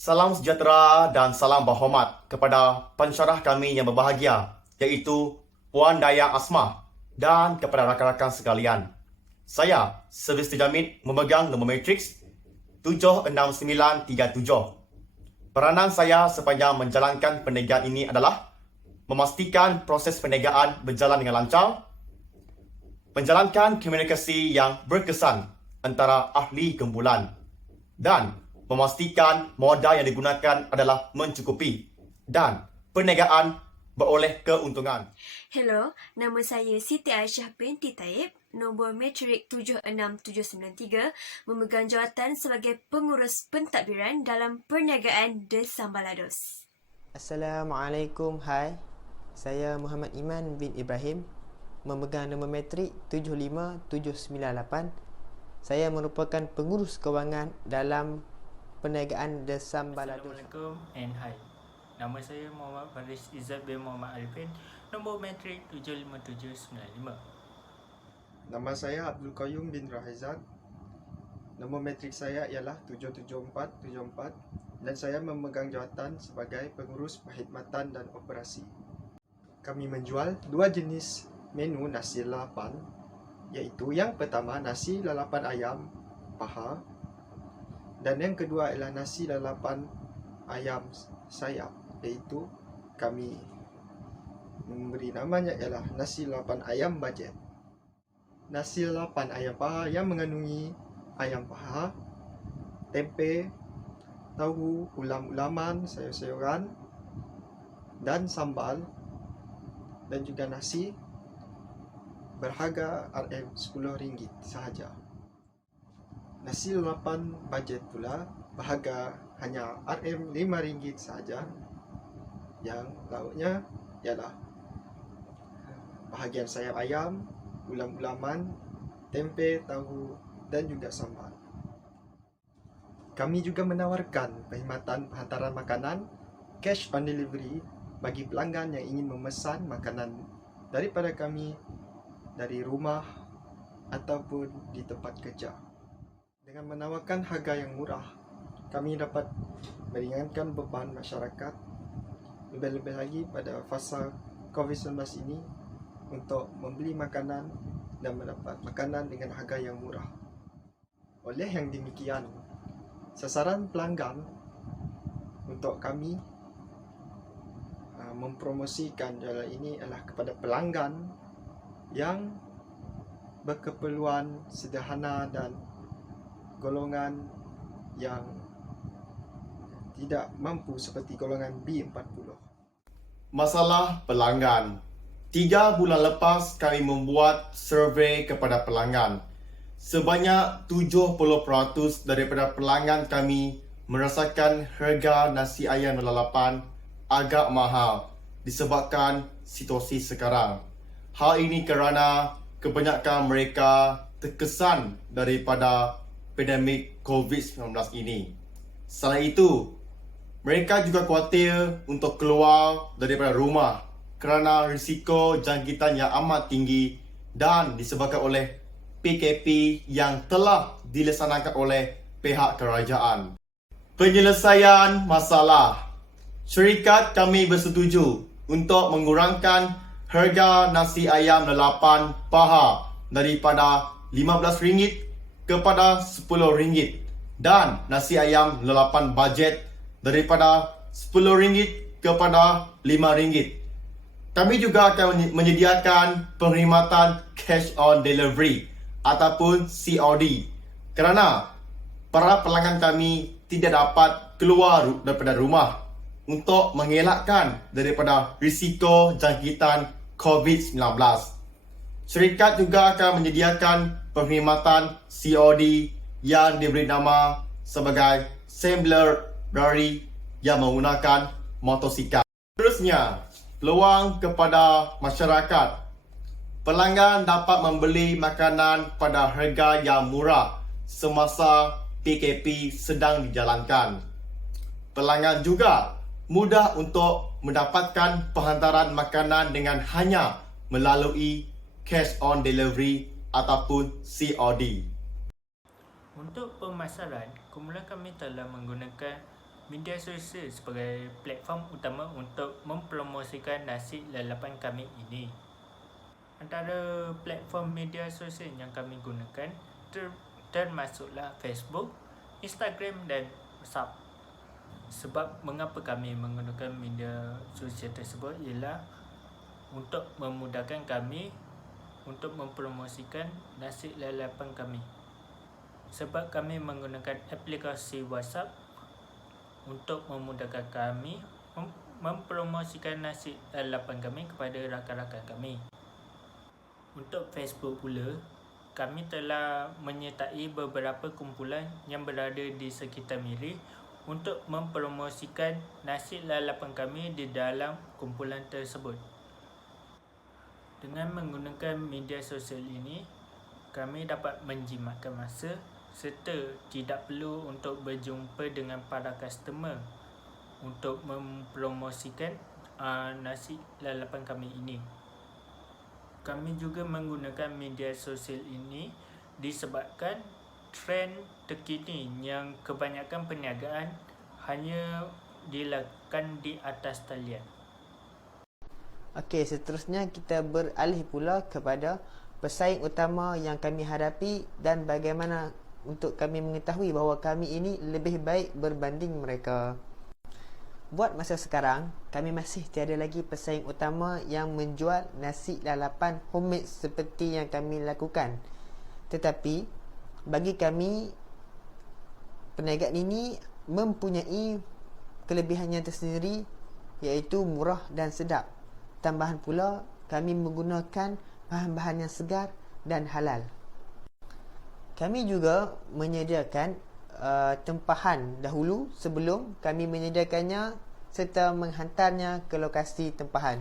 Salam sejahtera dan salam berhormat kepada pensyarah kami yang berbahagia, iaitu Puan Daya Asmah dan kepada rakan-rakan sekalian. Saya, Servis Terjamin, memegang nombor matriks 76937. Peranan saya sepanjang menjalankan perniagaan ini adalah memastikan proses perniagaan berjalan dengan lancar, menjalankan komunikasi yang berkesan antara ahli gembulan, dan memastikan modal yang digunakan adalah mencukupi dan perniagaan beroleh keuntungan. Hello, nama saya Siti Aisyah binti Taib, nombor matrik 76793, memegang jawatan sebagai pengurus pentadbiran dalam perniagaan The Sambalados. Assalamualaikum, hai. Saya Muhammad Iman bin Ibrahim, memegang nombor matrik 75798. Saya merupakan pengurus kewangan dalam perniagaan The Sambalados. Assalamualaikum and hi. Nama saya Muhammad Faris Izzat bin Muhammad Arifin, nombor matrik 75795. Nama saya Abdul Qayyum bin Rahizat. Nombor matrik saya ialah 77474 dan saya memegang jawatan sebagai pengurus perkhidmatan dan operasi. Kami menjual dua jenis menu nasi lalapan, iaitu yang pertama nasi lalapan ayam paha dan yang kedua ialah nasi lalapan ayam sayap, iaitu kami memberi namanya ialah nasi lalapan ayam bajet. Nasi lalapan ayam paha yang mengandungi ayam paha, tempe, tahu, ulam-ulaman, sayur-sayuran dan sambal dan juga nasi, berharga RM10 sahaja. Nasi lalapan bajet pula berharga hanya RM5 sahaja. Yang lauknya ialah bahagian sayap ayam, ulam-ulaman, tempe, tahu dan juga sambal. Kami juga menawarkan perkhidmatan penghantaran makanan cash on delivery bagi pelanggan yang ingin memesan makanan daripada kami dari rumah ataupun di tempat kerja. Dengan menawarkan harga yang murah, kami dapat meringankan beban masyarakat, lebih-lebih lagi pada fasa COVID-19 ini, untuk membeli makanan dan mendapat makanan dengan harga yang murah. Oleh yang demikian, sasaran pelanggan untuk kami mempromosikan jualan ini adalah kepada pelanggan yang berkeperluan sederhana dan golongan yang tidak mampu seperti golongan B40. Masalah pelanggan. 3 bulan lepas kami membuat survei kepada pelanggan. Sebanyak 70% daripada pelanggan kami merasakan harga nasi ayam lalapan agak mahal disebabkan situasi sekarang. Hal ini kerana kebanyakan mereka terkesan daripada pandemik COVID-19 ini. Selain itu, mereka juga khawatir untuk keluar daripada rumah kerana risiko jangkitan yang amat tinggi dan disebabkan oleh PKP yang telah dilaksanakan oleh pihak kerajaan. Penyelesaian masalah. Syarikat kami bersetuju untuk mengurangkan harga nasi ayam lalapan paha daripada RM15 kepada RM10 dan nasi ayam lalapan bajet daripada RM10 kepada RM5. Kami juga akan menyediakan perkhidmatan cash on delivery ataupun COD kerana para pelanggan kami tidak dapat keluar daripada rumah untuk mengelakkan daripada risiko jangkitan COVID-19. Syarikat juga akan menyediakan perkhidmatan COD yang diberi nama sebagai Sampler Rari yang menggunakan motosikal. Seterusnya, peluang kepada masyarakat. Pelanggan dapat membeli makanan pada harga yang murah semasa PKP sedang dijalankan. Pelanggan juga mudah untuk mendapatkan penghantaran makanan dengan hanya melalui cash on delivery ataupun COD. Untuk pemasaran, kumpulan kami telah menggunakan media sosial sebagai platform utama untuk mempromosikan nasi lalapan kami ini. Antara platform media sosial yang kami gunakan termasuklah Facebook, Instagram dan WhatsApp. Sebab mengapa kami menggunakan media sosial tersebut ialah untuk memudahkan kami untuk mempromosikan nasi lalapan kami. Sebab kami menggunakan aplikasi WhatsApp untuk memudahkan kami mempromosikan nasi lalapan kami kepada rakan-rakan kami. Untuk Facebook pula, kami telah menyertai beberapa kumpulan yang berada di sekitar Miri untuk mempromosikan nasi lalapan kami di dalam kumpulan tersebut. Dengan menggunakan media sosial ini, kami dapat menjimatkan masa serta tidak perlu untuk berjumpa dengan para customer untuk mempromosikan nasi lalapan kami ini. Kami juga menggunakan media sosial ini disebabkan trend terkini yang kebanyakan perniagaan hanya dilakukan di atas talian. Okey, seterusnya kita beralih pula kepada pesaing utama yang kami hadapi dan bagaimana untuk kami mengetahui bahawa kami ini lebih baik berbanding mereka. Buat masa sekarang, kami masih tiada lagi pesaing utama yang menjual nasi lalapan homemade seperti yang kami lakukan. Tetapi, bagi kami, perniagaan ini mempunyai kelebihannya tersendiri, iaitu murah dan sedap. Tambahan pula, kami menggunakan bahan-bahan yang segar dan halal. Kami juga menyediakan tempahan dahulu sebelum kami menyediakannya serta menghantarnya ke lokasi tempahan.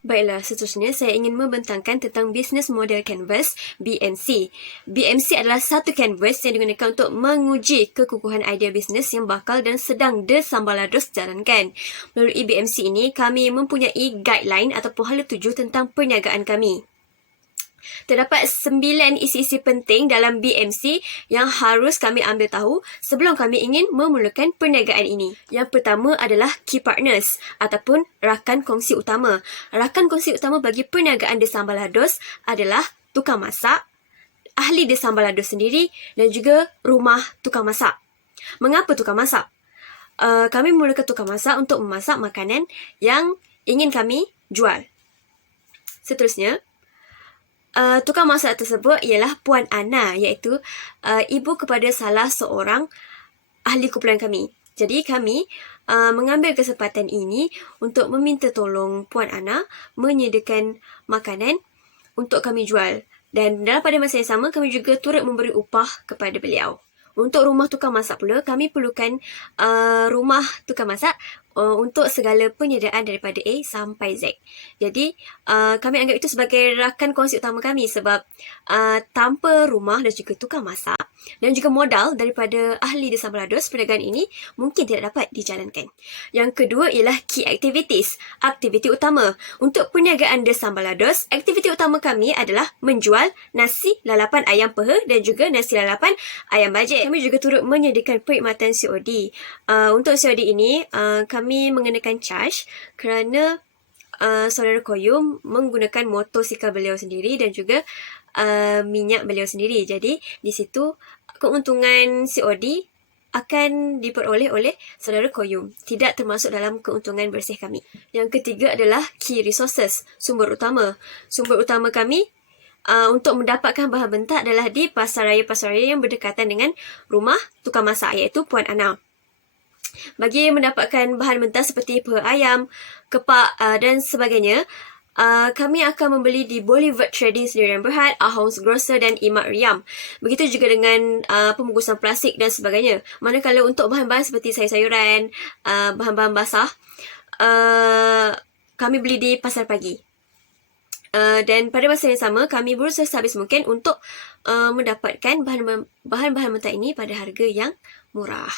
Baiklah, seterusnya saya ingin membentangkan tentang Business Model Canvas, BMC. BMC adalah satu canvas yang digunakan untuk menguji kekukuhan idea bisnes yang bakal dan sedang Desambalados jalankan. Melalui BMC ini, kami mempunyai guideline ataupun hala tuju tentang perniagaan kami. Terdapat 9 isi-isi penting dalam BMC yang harus kami ambil tahu sebelum kami ingin memulakan perniagaan ini. Yang pertama adalah key partners ataupun rakan kongsi utama. Rakan kongsi utama bagi perniagaan Desambalados adalah tukang masak, ahli Desambalados sendiri dan juga rumah tukang masak. Mengapa tukang masak? Kami memulakan tukang masak untuk memasak makanan yang ingin kami jual. Seterusnya, tukang masak tersebut ialah Puan Ana, iaitu ibu kepada salah seorang ahli kumpulan kami. Jadi kami mengambil kesempatan ini untuk meminta tolong Puan Ana menyediakan makanan untuk kami jual. Dan dalam pada masa yang sama, kami juga turut memberi upah kepada beliau. Untuk rumah tukang masak pula, kami perlukan rumah tukang masak untuk segala penyediaan daripada A sampai Z. Jadi, kami anggap itu sebagai rakan kongsi utama kami sebab tanpa rumah dan juga tukang masak dan juga modal daripada ahli Desambalados, perniagaan ini mungkin tidak dapat dijalankan. Yang kedua ialah key activities, aktiviti utama. Untuk perniagaan Desambalados, aktiviti utama kami adalah menjual nasi lalapan ayam peha dan juga nasi lalapan ayam bajet. Kami juga turut menyediakan perkhidmatan COD. Untuk COD ini, kami mengenakan charge kerana saudara Koyum menggunakan motosikal beliau sendiri dan juga minyak beliau sendiri. Jadi, di situ keuntungan COD akan diperoleh oleh saudara Koyum, tidak termasuk dalam keuntungan bersih kami. Yang ketiga adalah key resources, sumber utama. Sumber utama kami untuk mendapatkan bahan mentah adalah di pasar raya yang berdekatan dengan rumah tukang masak, iaitu Puan Ana. Bagi mendapatkan bahan mentah seperti peha ayam, kepak dan sebagainya, kami akan membeli di Boulevard Trading Sdn Bhd, Ahong's Grocer dan Imat Riam. Begitu juga dengan pembungkusan plastik dan sebagainya. Manakala untuk bahan-bahan seperti sayur-sayuran, bahan-bahan basah, kami beli di Pasar Pagi. Dan pada masa yang sama, kami berusaha sehabis mungkin untuk mendapatkan bahan-bahan mentah ini pada harga yang murah.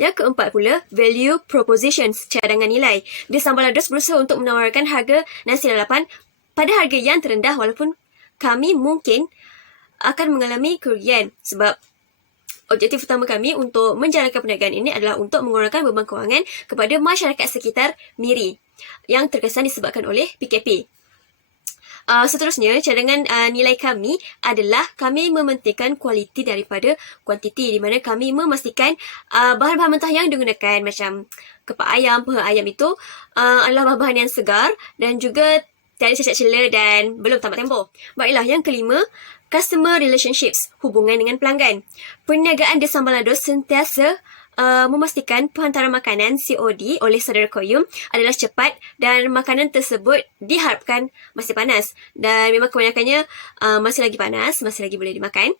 Yang keempat pula, value propositions, cadangan nilai. Desambalados berusaha untuk menawarkan harga nasi lalapan pada harga yang terendah walaupun kami mungkin akan mengalami kerugian sebab Objektif utama kami untuk menjalankan perniagaan ini adalah untuk mengurangkan beban kewangan kepada masyarakat sekitar Miri yang terkesan disebabkan oleh PKP. Seterusnya, cadangan nilai kami adalah kami mementingkan kualiti daripada kuantiti, di mana kami memastikan bahan-bahan mentah yang digunakan macam kepak ayam, peha ayam itu adalah bahan-bahan yang segar dan juga tiada cacat cela dan belum tamat tempoh. Baiklah, yang kelima, customer relationships, hubungan dengan pelanggan. Perniagaan The Sambalados sentiasa memastikan penghantaran makanan COD oleh saudara Koyum adalah cepat dan makanan tersebut diharapkan masih panas. Dan memang kebanyakannya masih lagi panas, masih lagi boleh dimakan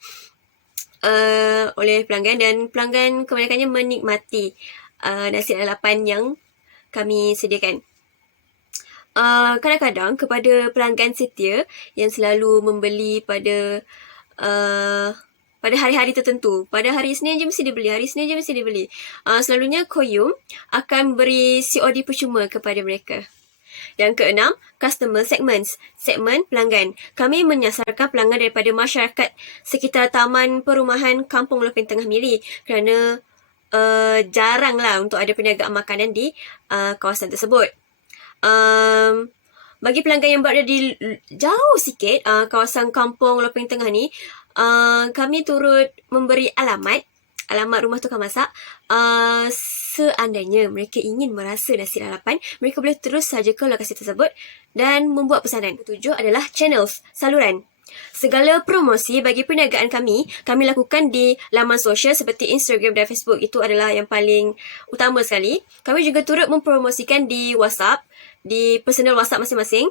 oleh pelanggan, dan pelanggan kebanyakannya menikmati nasi lalapan yang kami sediakan. Kadang-kadang kepada pelanggan setia yang selalu membeli pada hari-hari tertentu. Pada hari Isnin je mesti dibeli, hari Isnin je mesti dibeli. Selalunya Koyum akan beri COD percuma kepada mereka. Yang keenam, customer segments. Segmen pelanggan. Kami menyasarkan pelanggan daripada masyarakat sekitar Taman Perumahan Kampung Lopeng Tengah Miri kerana jaranglah untuk ada perniagaan makanan di kawasan tersebut. Bagi pelanggan yang berada di jauh sikit kawasan Kampung Lopeng Tengah ni, kami turut memberi alamat rumah tukang masak. Seandainya mereka ingin merasa nasi lalapan, mereka boleh terus saja ke lokasi tersebut dan membuat pesanan. Ketujuh adalah channels, saluran. Segala promosi bagi perniagaan kami lakukan di laman sosial seperti Instagram dan Facebook. Itu adalah yang paling utama sekali. Kami juga turut mempromosikan di WhatsApp, di personal WhatsApp masing-masing.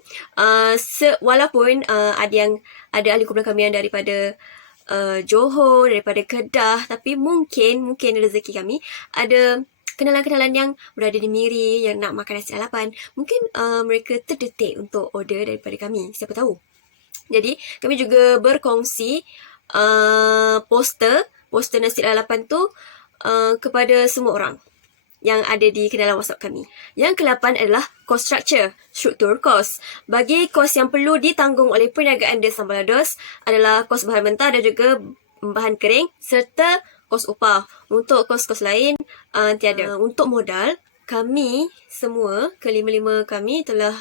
Walaupun ada ahli kumpulan kami yang daripada Johor, daripada Kedah, tapi mungkin rezeki kami ada kenalan-kenalan yang berada di Miri yang nak makan nasi lalapan. Mungkin mereka terdetik untuk order daripada kami, siapa tahu. Jadi kami juga berkongsi poster nasi lalapan tu kepada semua orang yang ada di kenalan WhatsApp kami. Yang ke-8 adalah cost structure, struktur kos. Bagi kos yang perlu ditanggung oleh perniagaan The Sambalados adalah kos bahan mentah dan juga bahan kering serta kos upah. Untuk kos-kos lain tiada. Untuk modal, kami semua, kelima-lima kami telah,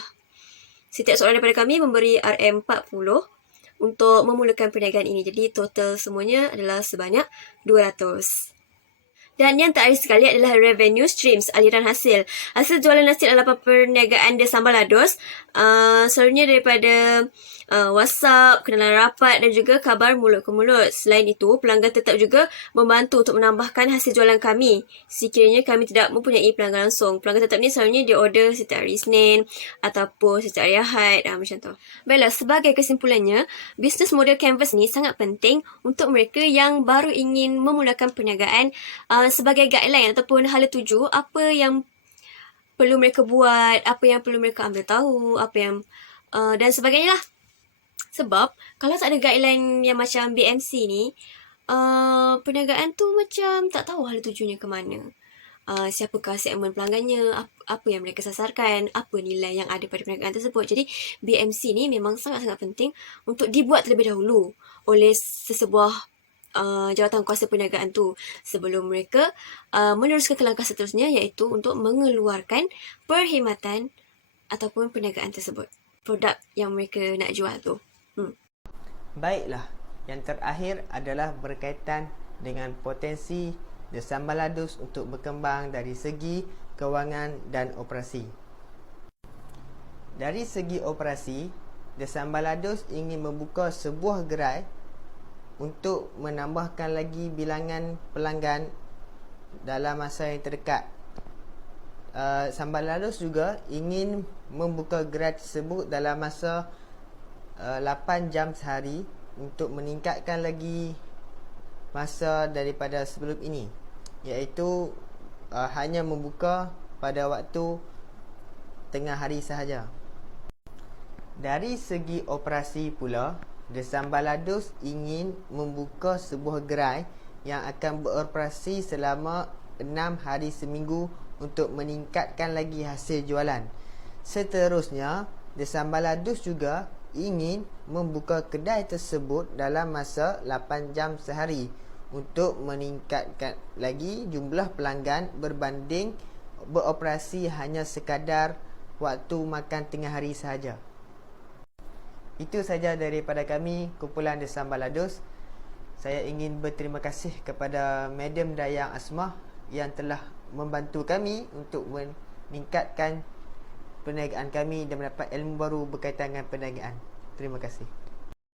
setiap seorang daripada kami memberi RM40 untuk memulakan perniagaan ini. Jadi total semuanya adalah sebanyak 200. Dan yang terakhir sekali adalah revenue streams, aliran hasil. Hasil jualan nasi lalapan perniagaan The Sambalados selalunya daripada WhatsApp, kenalan rapat dan juga kabar mulut ke mulut. Selain itu, pelanggan tetap juga membantu untuk menambahkan hasil jualan kami sekiranya kami tidak mempunyai pelanggan langsung. Pelanggan tetap ni selalunya dia order setiap hari Isnin ataupun setiap hari Ahad, macam tu. Baiklah, sebagai kesimpulannya, bisnes model canvas ni sangat penting untuk mereka yang baru ingin memulakan perniagaan. Sebagai guideline ataupun hala tuju, apa yang perlu mereka buat, apa yang perlu mereka ambil tahu, apa yang dan sebagainya lah. Sebab kalau tak ada guideline yang macam BMC ni, perniagaan tu macam tak tahu hala tujunya ke mana. Siapakah segmen pelanggannya, apa yang mereka sasarkan, apa nilai yang ada pada perniagaan tersebut. Jadi BMC ni memang sangat-sangat penting untuk dibuat terlebih dahulu oleh sesebuah jawatan kuasa perniagaan tu sebelum mereka meneruskan ke langkah seterusnya, iaitu untuk mengeluarkan perkhidmatan ataupun perniagaan tersebut, produk yang mereka nak jual tu. Baiklah, yang terakhir adalah berkaitan dengan potensi The Sambalados untuk berkembang dari segi kewangan dan operasi. Dari segi operasi, The Sambalados ingin membuka sebuah gerai untuk menambahkan lagi bilangan pelanggan dalam masa yang terdekat. Sambalados juga ingin membuka gerai tersebut dalam masa 8 jam sehari untuk meningkatkan lagi masa daripada sebelum ini, iaitu hanya membuka pada waktu tengah hari sahaja. Dari segi operasi pula, The Sambalados ingin membuka sebuah gerai yang akan beroperasi selama 6 hari seminggu untuk meningkatkan lagi hasil jualan. Seterusnya, The Sambalados juga ingin membuka kedai tersebut dalam masa 8 jam sehari untuk meningkatkan lagi jumlah pelanggan berbanding beroperasi hanya sekadar waktu makan tengah hari sahaja. Itu saja daripada kami, kumpulan Desa Balados. Saya ingin berterima kasih kepada Madam Dayang Asmah yang telah membantu kami untuk meningkatkan perniagaan kami dan mendapat ilmu baru berkaitan dengan perniagaan. Terima kasih.